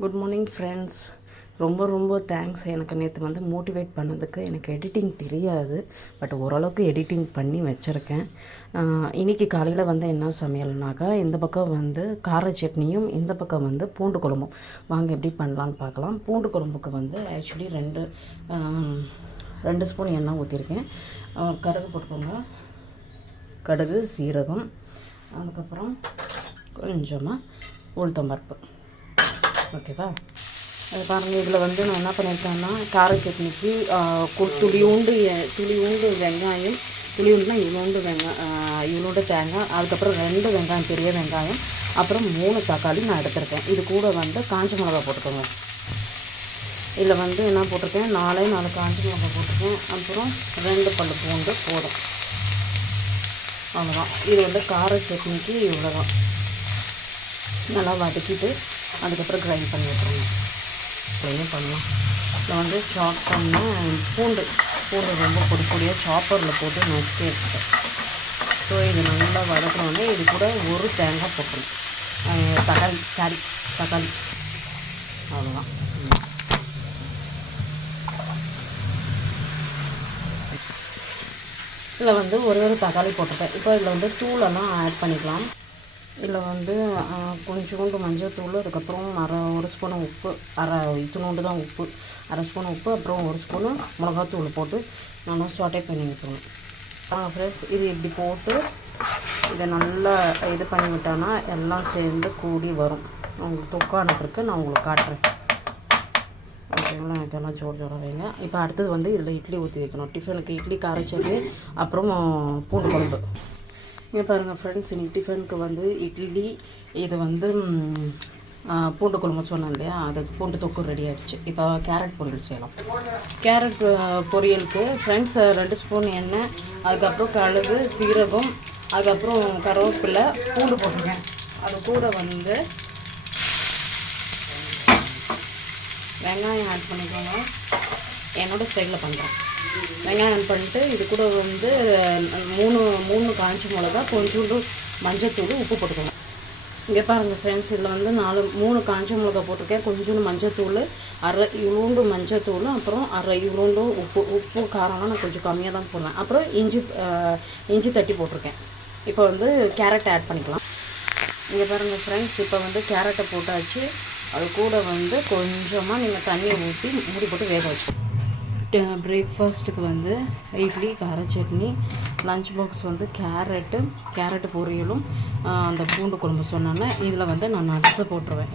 Good morning friends. ரொம்ப thanks. எனக்கு நேற்று வந்து மோட்டிவேட் பண்ணதுக்கு. எனக்கு எடிட்டிங் தெரியாது, பட் ஓரளவுக்கு எடிட்டிங் பண்ணி வச்சுருக்கேன். இன்றைக்கி காலையில் வந்து என்ன சமையல்னாக்கா, இந்த பக்கம் வந்து கார சட்னியும், இந்த பக்கம் வந்து பூண்டு குழம்பும். வாங்க எப்படி பண்ணலான்னு பார்க்கலாம். பூண்டு குழம்புக்கு வந்து ஆக்சுவலி ரெண்டு ஸ்பூன் எண்ணெய் ஊற்றிருக்கேன். கடுகு போட்டுக்கோங்க. கடுகு, சீரகம், அதுக்கப்புறம் கொஞ்சமாக உளுத்தம்பருப்பு. ஓகேவா? அது பாருங்கள். இதில் வந்து நான் என்ன பண்ணியிருக்கேன்னா, கார சட்னிக்கு துளியூண்டு வெங்காயம், துளியூண்டுனா இவ்வளோண்டு தேங்காய், அதுக்கப்புறம் 2 வெங்காயம், பெரிய வெங்காயம், அப்புறம் 3 தக்காளி நான் எடுத்திருக்கேன். இது கூட வந்து காஞ்ச மிளகா போட்டுக்கோங்க. இதில் வந்து என்ன போட்டிருக்கேன், 4 காஞ்ச மிளகா போட்டிருக்கேன். அப்புறம் 2 பல்லு பூண்டு போதும். அவ்வளோதான். இது வந்து கார சட்னிக்கு இவ்வளோதான். நல்லா வதக்கிட்டு அதுக்கப்புறம் கிரைண்ட் பண்ணி விட்டுருங்க. அப்படியும் பண்ணலாம். இதில் வந்து சாப் பண்ண பூண்டு ரொம்ப பொடியாக சாப்பரில் போட்டு நசுக்கி எடுத்துட்டேன். ஸோ இது நல்லா வதக்கணுன்னே இது கூட ஒரு தேங்காய் போட்டுருணும். தக்காளி அவ்வளோதான். இதில் வந்து ஒரு தக்காளி போட்டிருக்கேன். இப்போ இதில் வந்து தூளெல்லாம் ஆட் பண்ணிக்கலாம். இதில் வந்து கொஞ்சோண்டு மஞ்சள் தூள், அதுக்கப்புறம் ஒரு ஸ்பூனு உப்பு, இத்தினோண்டு தான் உப்பு, அரை ஸ்பூன் உப்பு, அப்புறம் 1 ஸ்பூனு மிளகாத்தூள் போட்டு நல்லா சாட்டே பண்ணி விட்டுருணும். ஃப்ரெண்ட்ஸ், இது இப்படி போட்டு இதை நல்லா இது பண்ணி விட்டோன்னா எல்லாம் சேர்ந்து கூடி வரும். உங்களுக்கு தொக்கானதுக்கு நான் உங்களுக்கு காட்டுறேன். ஓகேங்களா? இதெல்லாம் ஜோராக வைங்க. இப்போ அடுத்தது வந்து இதில் இட்லி ஊற்றி வைக்கணும். டிஃபனுக்கு இட்லி, கார சட்னி, அப்புறம் பூண்டு குழம்பு. இங்கே பாருங்கள் ஃப்ரெண்ட்ஸ், இன்றைக்கி டிஃபனுக்கு வந்து இட்லி, இது வந்து பூண்டு குழம்பு சொன்னேன் இல்லையா, அதுக்கு பூண்டு தொக்கு ரெடி ஆகிடுச்சு. இப்போ கேரட் பொரியல் செய்யலாம். கேரட் பொரியலுக்கு ஃப்ரெண்ட்ஸ் 2 ஸ்பூன் எண்ணெய், அதுக்கப்புறம் கடுகு, சீரகம், அதுக்கப்புறம் கருவேப்பிலை, பூண்டு போட்டிருக்கேன். அது கூட வந்து வெங்காயம் ஆட் பண்ணிக்கோங்க. என்னோடய ஸ்டைலில் பண்ணுறேன். வெங்காயம் ஆட் பண்ணிட்டு இது கூட வந்து 3 காஞ்ச மிளகா, கொஞ்சோண்டு மஞ்சத்தூள், உப்பு போட்டுக்கோங்க. இங்கே பாருங்கள் ஃப்ரெண்ட்ஸ், இதில் வந்து 3 காஞ்ச மிளகா போட்டிருக்கேன், கொஞ்சோண்டு மஞ்சத்தூள், அரை இவ்வளோண்டு மஞ்சத்தூள், அப்புறம் அரை இவ்வளோண்டு உப்பு காரம்லாம் நான் கொஞ்சம் கம்மியாக தான் போடுவேன். அப்புறம் இஞ்சி தட்டி போட்டிருக்கேன். இப்போ வந்து கேரட் ஆட் பண்ணிக்கலாம். இங்கே பாருங்கள் ஃப்ரெண்ட்ஸ், இப்போ வந்து கேரட்டை போட்டாச்சு. அது கூட வந்து கொஞ்சமாக நீங்கள் தண்ணியை ஊற்றி மூடி போட்டு வேக வச்சு. பிரேக்ஃபாஸ்ட்டுக்கு வந்து இட்லி, கார சட்னி, லஞ்ச் பாக்ஸ் வந்து கேரட்டு பொரியலும், அந்த பூண்டு குழம்பு சொன்னேன்னா இதில் வந்து நான் நட்ஸை போட்டுருவேன்.